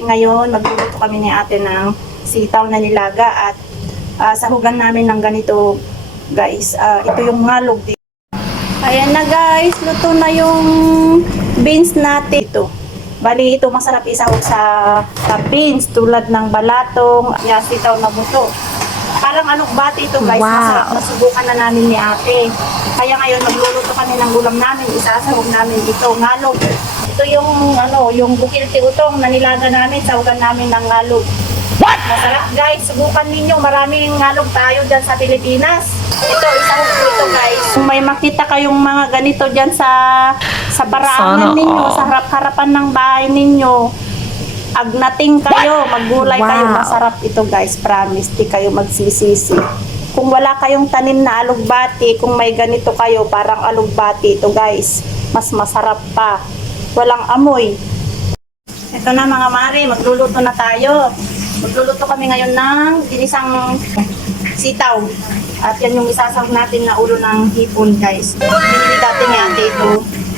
Ngayon, magluluto kami ni ate ng sitaw na nilaga at sahugan namin ng ganito, guys. Ito yung ngalog dito. Ayan na guys, luto na yung beans natin. Ito. Bali, ito masarap isahog sa beans tulad ng balatong, sitaw na buto. Parang alokbati ito guys, masarap. Nasubukan na namin ni ate. Kaya ngayon, magluluto kami ng ulam namin. Isasahog namin ito, ngalog. Ito yung yung bukilti utong na nilaga namin, sahugan namin ng ngalog. What? Masarap guys, subukan ninyo. Maraming ngalog tayo dyan sa Pilipinas. Ito, isahog ko ito guys. Kung may makita kayong mga ganito dyan sa barangan ninyo, sa harap-harapan ng bahay ninyo, agnating kayo, maggulay kayo. Masarap ito guys, promise. Di kayo magsisisi. Kung wala kayong tanim na alugbati, kung may ganito kayo, parang alugbati ito guys, mas masarap pa. Walang amoy. Ito na mga mare, magluluto na tayo. Magluluto kami ngayon ng ginisang sitaw. At yan yung isasahog natin na ulo ng hipon guys. Binili dati ni ate ito.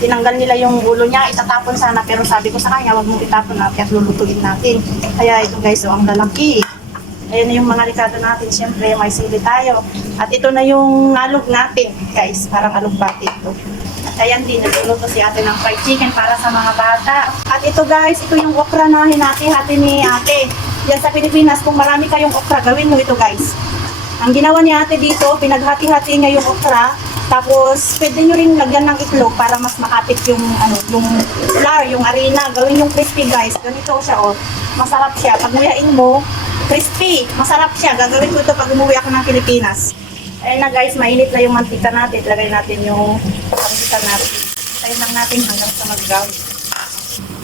Tinanggal nila yung ulo niya, itatapon sana. Pero sabi ko sa kanya, wag mong itapon ate at lulutuin natin. Kaya ito guys, ang lalaki. Ayan na yung mga likado natin. Siyempre, may sili tayo. At ito na yung ngalog natin guys. Parang alugbati ito. At ayan din, nagluluto si ate ng fried chicken para sa mga bata. At ito guys, ito yung okra na hinati-hati ni ate. Yan sa Pilipinas, kung marami kayong okra, gawin nyo ito guys. Ang ginawa ni ate dito, pinaghati-hati niya yung okra. Tapos, pwede nyo rin lagyan ng itlog para mas makapit yung, yung flour, yung harina. Gawin yung crispy guys. Ganito siya oh. Masarap siya. Pag nguyain mo, crispy. Masarap siya. Gagawin ko ito pag umuwi ako ng Pilipinas. Ayun na guys, mainit na yung mantika natin. Lagay natin yung mantika natin. Tayin lang natin hanggang sa mag-brown.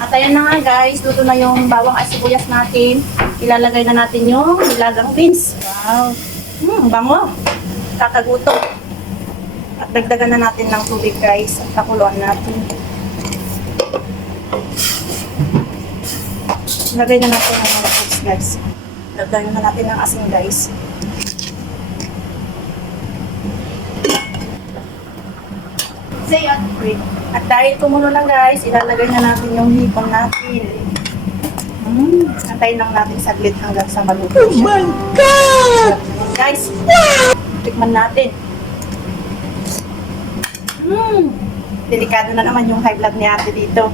At ayan na nga guys, luto na yung bawang at sibuyas natin. Ilalagay na natin yung nilagang beans. Wow! Bango! Kakaguto. At dagdagan na natin ng tubig guys. At pakuluan natin. Lagay na natin ng mga foods guys. Dagdagan na natin ng asin guys. At dahil kumulo na guys, ilalagay na natin yung hipon natin. Antayin lang natin saglit hanggang sa maluto siya. Oh my God! Guys, tikman natin. Delikado na naman yung high blood ni ate dito.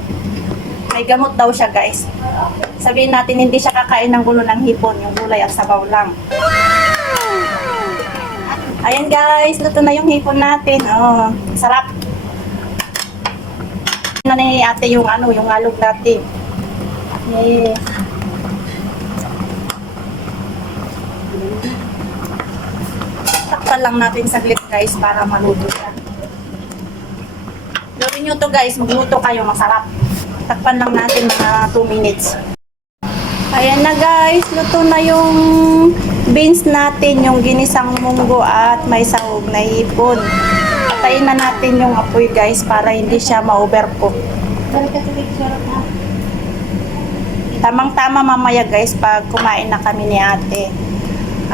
May gamot daw siya guys. Sabihin natin hindi siya kakain ng gulo ng hipon, yung gulay at sabaw lang. Ayan guys, luto na yung hipon natin. Oh, sarap. Na ni ate yung yung alog natin. Yeah. Takpan lang natin saglit guys para maluto siya. Gawin nyo to guys, magluto kayo, masarap. Takpan lang natin mga 2 minutes. Ayan na guys, luto na yung beans natin, yung ginisang munggo at may sahog na hipon. Patayin na natin yung apoy guys para hindi siya ma-overcook. Tamang-tama mamaya guys pag kumain na kami ni ate.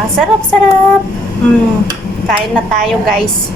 Sarap-sarap. Kain na tayo guys.